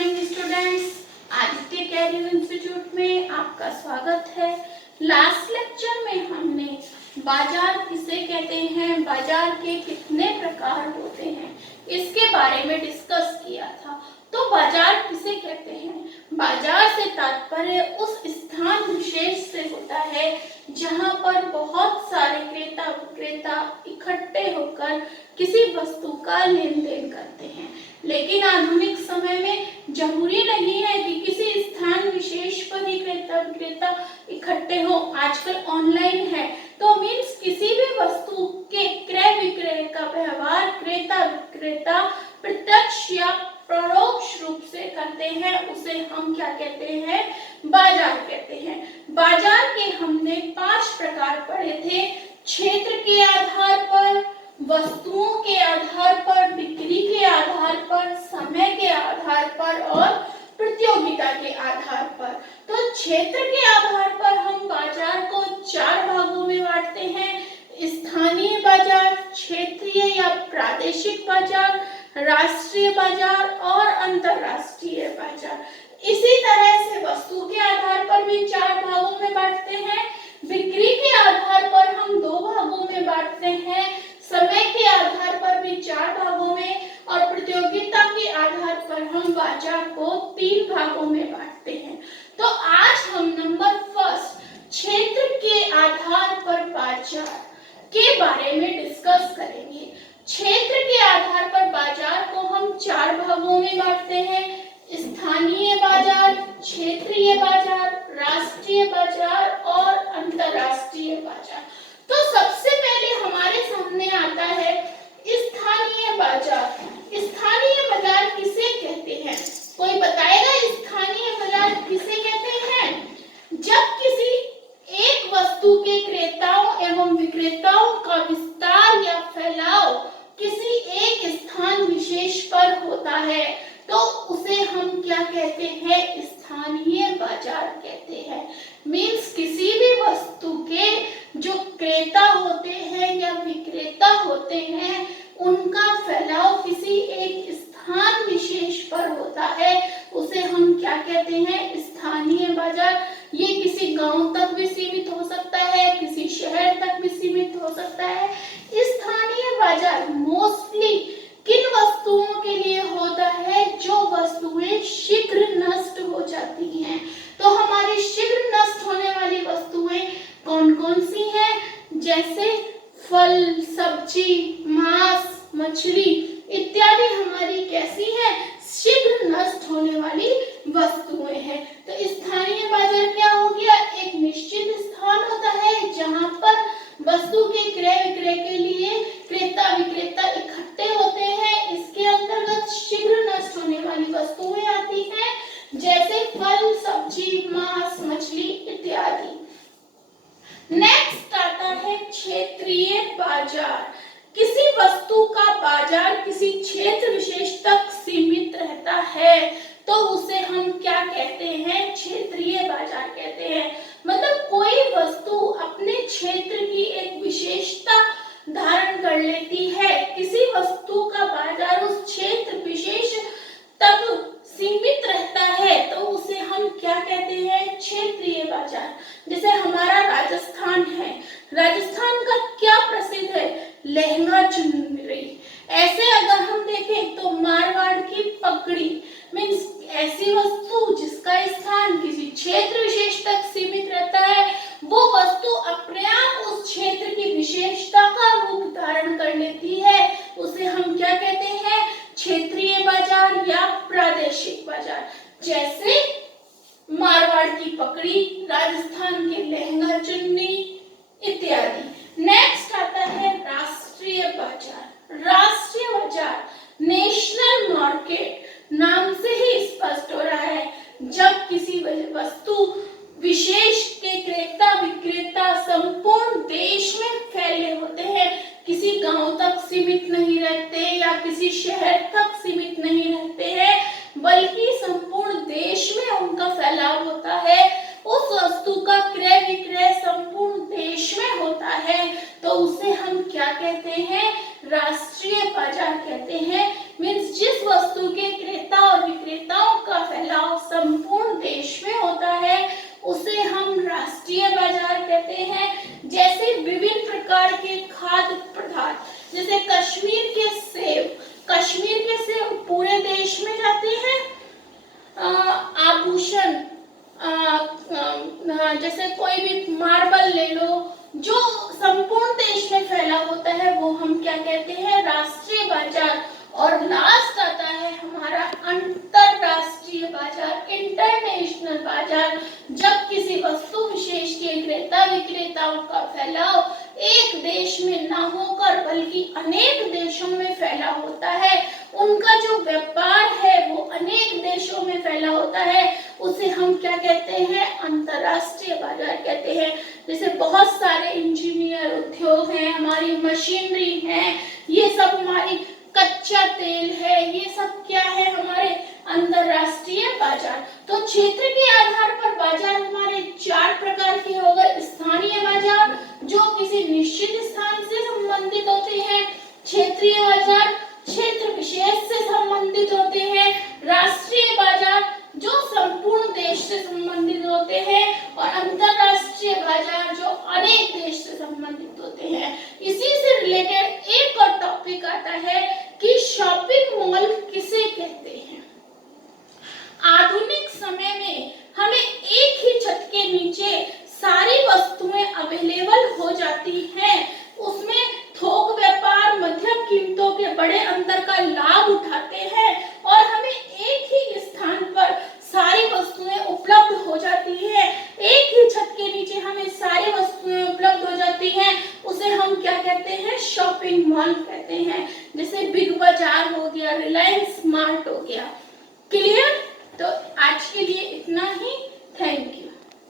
Morning students, Aditya career institute में आपका स्वागत है। लास्ट लेक्चर में हमने बाजार किसे कहते हैं, बाजार के कितने प्रकार होते हैं, इसके बारे में डिस्कस किया था। तो बाजार किसे कहते हैं? बाजार से तात्पर्य उस स्थान विशेष से होता है जहां पर बहुत सारे क्रेता विक्रेता इकट्ठे होकर किसी वस्तु का लेन देन करते हैं। लेकिन आधुनिक समय में जरूरी नहीं है कि किसी स्थान विशेष पर ही क्रेता विक्रेता इकट्ठे हो। आजकल ऑनलाइन है, तो मीन्स किसी भी वस्तु के क्रय विक्रय का व्यवहार क्रेता विक्रेता प्रत्यक्ष या परोक्ष रूप से करते हैं, उसे हम क्या कहते हैं? बाजार कहते हैं। बाजार के हमने 5 प्रकार पढ़े थे। क्षेत्र के आधार पर, वस्तुओं के आधार पर, बिक्री के आधार पर, समय के आधार पर और प्रतियोगिता के आधार पर। तो क्षेत्र के आधार पर हम बाजार को 4 भागों में बांटते हैं: स्थानीय बाजार, क्षेत्रीय या प्रादेशिक बाजार, राष्ट्रीय बाजार और अंतरराष्ट्रीय बाजार। इसी तरह से वस्तु के आधार पर भी 4 भागों में बांटते हैं। बिक्री के आधार पर हम 2 भागों में बांटते हैं। समय के आधार पर भी 4 भागों में और प्रतियोगिता के आधार पर हम बाजार को 3 भागों में बांटते हैं। तो आज हम नंबर फर्स्ट, क्षेत्र के आधार पर बाजार के बारे में डिस्कस करेंगे। क्षेत्र के आधार पर बाजार को हम 4 भागों में बांटते हैं: स्थानीय बाजार, क्षेत्रीय बाजार, राष्ट्रीय बाजार और अंतरराष्ट्रीय बाजार। तो सबसे पहले हमारे सामने आता है स्थानीय बाजार। स्थानीय बाजार किसे कहते हैं? कोई बताएगा स्थानीय बाजार किसे कहते हैं? जब किसी एक वस्तु के क्रेताओं एवं विक्रेताओं का विस्तार या फैलाव किसी एक स्थान विशेष पर होता है, तो उसे हम क्या कहते हैं? स्थानीय बाजार कहते हैं। मीन्स किसी भी वस्तु के जो क्रेता होते हैं या विक्रेता होते हैं, उनका फैलाव किसी एक स्थान विशेष पर होता है, उसे हम क्या कहते हैं? स्थानीय बाजार। ये किसी गांव तक भी सीमित हो सकता है, किसी शहर तक भी सीमित हो सकता है। स्थानीय बाजार मोस्टली किन वस्तुओं के लिए होता है? जो वस्तुएं शीघ्र नष्ट हो जाती हैं। तो हमारी शीघ्र नष्ट होने वाली वस्तुएं कौन कौन सी हैं? जैसे फल, सब्जी, मांस, मछली इत्यादि हमारी कैसी है? शीघ्र नष्ट होने वाली वस्तुएं हैं। तो स्थानीय बाजार क्या हो गया? एक निश्चित स्थान होता है जहां पर वस्तु के क्रय विक्रय के लिए क्रेता विक्रेता इकट्ठे होते हैं। इसके अंतर्गत शीघ्र नष्ट होने वाली वस्तुएं आती हैं, जैसे फल, सब्जी, मांस, मछली इत्यादि। नेक्स्ट आता है क्षेत्रीय बाजार। किसी वस्तु का बाजार किसी क्षेत्र विशेष तक सीमित रहता है, तो उसे हम क्या कहते हैं? क्षेत्रीय बाजार कहते हैं। मतलब कोई वस्तु अपने क्षेत्र की एक विशेषता धारण कर लेती है, किसी वस्तु का बाजार उस क्षेत्र विशेष तक सीमित रहता है, तो उसे हम क्या कहते हैं? क्षेत्रीय बाजार। जैसे हमारा राजस्थान है, राजस्थान का क्या प्रसिद्ध है? लहंगा चुनरी। ऐसे अगर हम देखें तो मारवाड़ की पगड़ी, मीन्स ऐसी वस्तु जिसका स्थान किसी क्षेत्र विशेष तक सीमित रहता है, वो वस्तु अपने आप उस क्षेत्र की विशेषता का रूप धारण कर लेती है, उसे हम क्या कहते हैं? क्षेत्रीय बाजार या प्रादेशिक बाजार। जैसे मारवाड़ की पगड़ी, राजस्थान के लहंगा चुन्नी इत्यादि। नेक्स्ट आता है राष्ट्रीय बाजार। राष्ट्रीय बाजार, नेशनल मार्केट, नाम से ही स्पष्ट हो रहा है, जब किसी वस्तु विशेष के क्रेता विक्रेता संपूर्ण देश में फैले होते हैं, किसी गांव तक सीमित नहीं रहते या किसी शहर तक सीमित नहीं रहते हैं, बल्कि संपूर्ण देश में उनका फैलाव होता है। उस वस्तु का क्रय विक्रय संपूर्ण देश में होता है, तो उसे हम क्या कहते हैं? राष्ट्रीय बाजार कहते हैं। मीन्स जिस वस्तु के आभूषण, जैसे कोई भी मार्बल ले लो, जो संपूर्ण देश में फैला होता है वो हम क्या कहते हैं, राष्ट्रीय बाजार। और लास्ट आता है हमारा अंतरराष्ट्रीय बाजार, इंटरनेशनल बाजार, जब किसी वस्तु विशेष के क्रेता विक्रेताओं का फैलाव एक देश में न होकर बल्कि अनेक देशों में फैला होता है, उनका जो व्यापार है वो अनेक देशों में फैला होता है, उसे हम क्या कहते हैं, अंतरराष्ट्रीय बाजार कहते हैं। जैसे बहुत सारे इंजीनियर उद्योग हैं, हमारी मशीनरी है, ये सब हमारी कच्चा तेल है, ये सब क्या है, हमारे अंतरराष्ट्रीय बाजार। तो क्षेत्र के आधार पर बाजार हमारे 4 प्रकार के हो गए। स्थानीय बाजार जो किसी निश्चित स्थान से संबंधित होते हैं, क्षेत्रीय बाजार क्षेत्र विशेष से संबंधित होते हैं, राष्ट्रीय बाजार जो संपूर्ण देश से संबंधित होते हैं, और अंतरराष्ट्रीय बाजार जो अनेक देश से संबंधित होते हैं। इसी से रिलेटेड एक और टॉपिक आता है कि शॉपिंग मॉल किसे कहते हैं। आधुनिक समय में हमें एक ही छत के नीचे सारी वस्तुएं अवेलेबल हो जाती हैं, उसमें थोक व्यापार मध्यम कीमतों के बड़े अंतर का लाभ उठाते हैं और हमें एक ही स्थान पर सारी वस्तुएं उपलब्ध हो जाती हैं। एक ही छत के नीचे हमें सारी वस्तुएं उपलब्ध हो जाती हैं, उसे हम क्या कहते हैं, शॉपिंग मॉल कहते हैं। जैसे बिग बाजार हो गया, रिलायंस स्मार्ट हो गया। क्लियर? तो आज के लिए इतना ही।